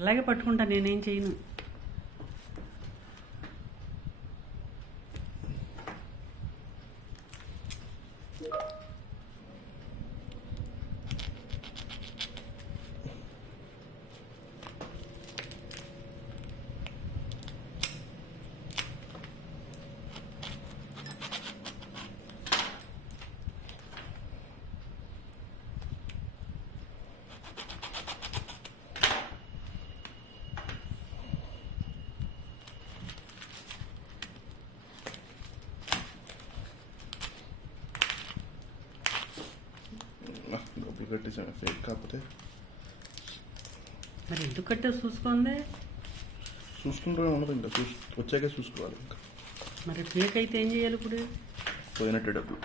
ఇలాగే పట్టుకుంటా, నేనేం చేయను. డబ్బులు కట్టేసాను ఫేక్ కాకపోతే. మరి ఎందుకు కట్టా చూసుకోండి. చూసుకుంటూనే ఉండదు, ఇంకా వచ్చాకే చూసుకోవాలి. ఇంకా మరి ఫేక్ అయితే ఏం చేయాలి ఇప్పుడు? పోయినట్టే డబ్బులు.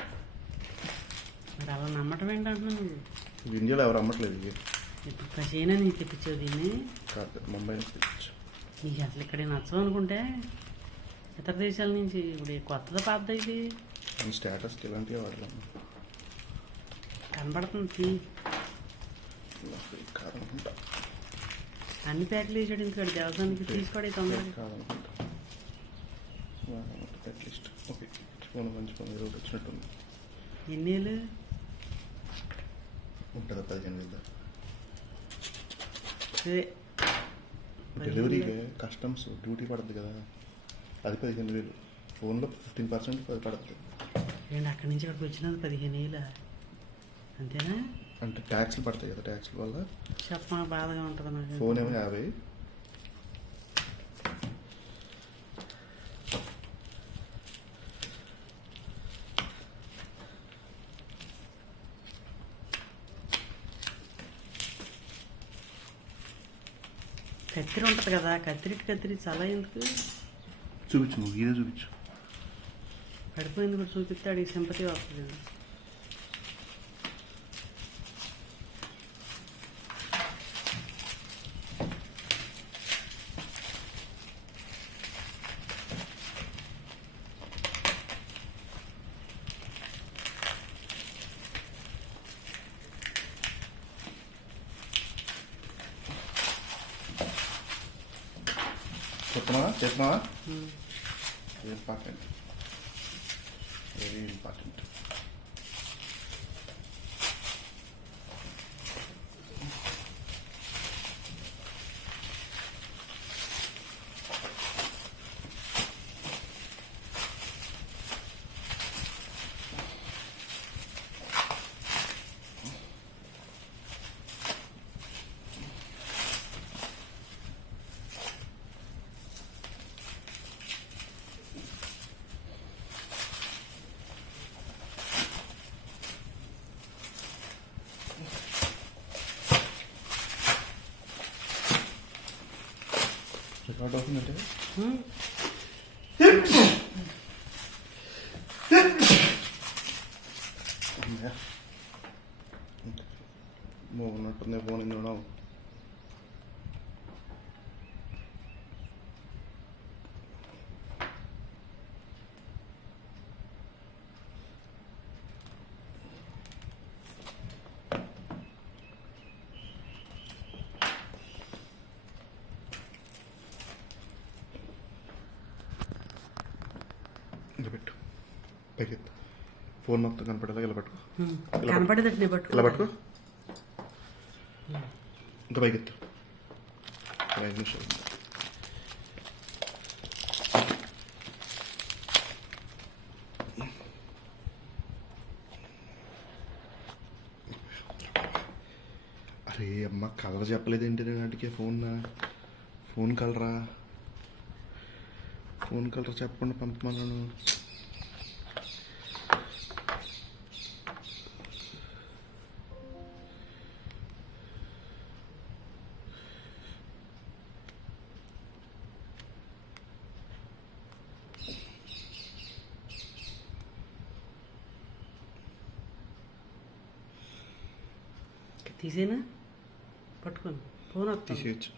మరి అలా నమ్మటం ఏంటంటున్నా నువ్వు? ఇండియాలో ఎవరు అమ్మట్లేదు ఇది. ఇప్పుడు కసైనా నీకు తెప్పించావు దీన్ని? కాదు, ముంబై నుంచి తెప్పించు. నీకు అసలు ఇక్కడ నచ్చవు అనుకుంటే ఇతర దేశాల నుంచి ఇప్పుడు కొత్తది పాతది ఇది స్టేటస్కి ఇలాంటివి వాడలేము. కనబడుతుంది. ఫేక్ కాదనుకుంటా. అన్ని ప్యాకెట్లు వేసాడు ఎందుకంటే దేవస్థానానికి తీసుకోవడం తొందరగా కాదనుకుంటా. అట్లీస్ట్ ఓకే, ఫోన్ మంచి ఫోన్ ఈరోజు వచ్చినట్టుంది. ఎన్ని ఏళ్ళు ఉంటుందా? 15,000. సరే, డెలివరీకి కస్టమ్స్ డ్యూటీ పడుతుంది కదా, అది 15,000. ఫోన్లో 15% అది పడుతుంది. నేను అక్కడి నుంచి ఇక్కడికి వచ్చినది 15,000 అంతేనా? అంటే ట్యాక్స్లు పడతాయి కదా, ట్యాక్స్ల వల్ల చెప్ప బాధగా ఉంటుంది నాకు. ఫోన్ ఏమో 50. కత్తిరి ఉంటుంది కదా, కత్తిరి చాలా ఎందుకు చూపించు, నువ్వు ఇదే చూపించు. పడిపోయింది కూడా చూపిస్తే అడిగి సింపతి వస్తుంది. చేస్తున్నావా? Important, very important. రికార్డ్ అవుతుందంటే ఉన్నట్టుంది ఫోన్ ఇందులో. ఇలా పెట్టు, పైకెత్తు. ఫోన్ మొత్తం కనపడేలా ఇలా పట్టుకో. కనపడేటట్టు ఇలా పట్టుకో, ఇంకా పైకెత్తు. 5 నిమిషాలు. అరే అమ్మ, కలర్ చెప్పలేదేంటి నాటికి? ఫోన్ కలరా? ఫోన్ కలర్ చెప్పండి, పంపమన్నాను. తీసేనా? పట్టుకోను, ఫోన్ తీసేయచ్చు.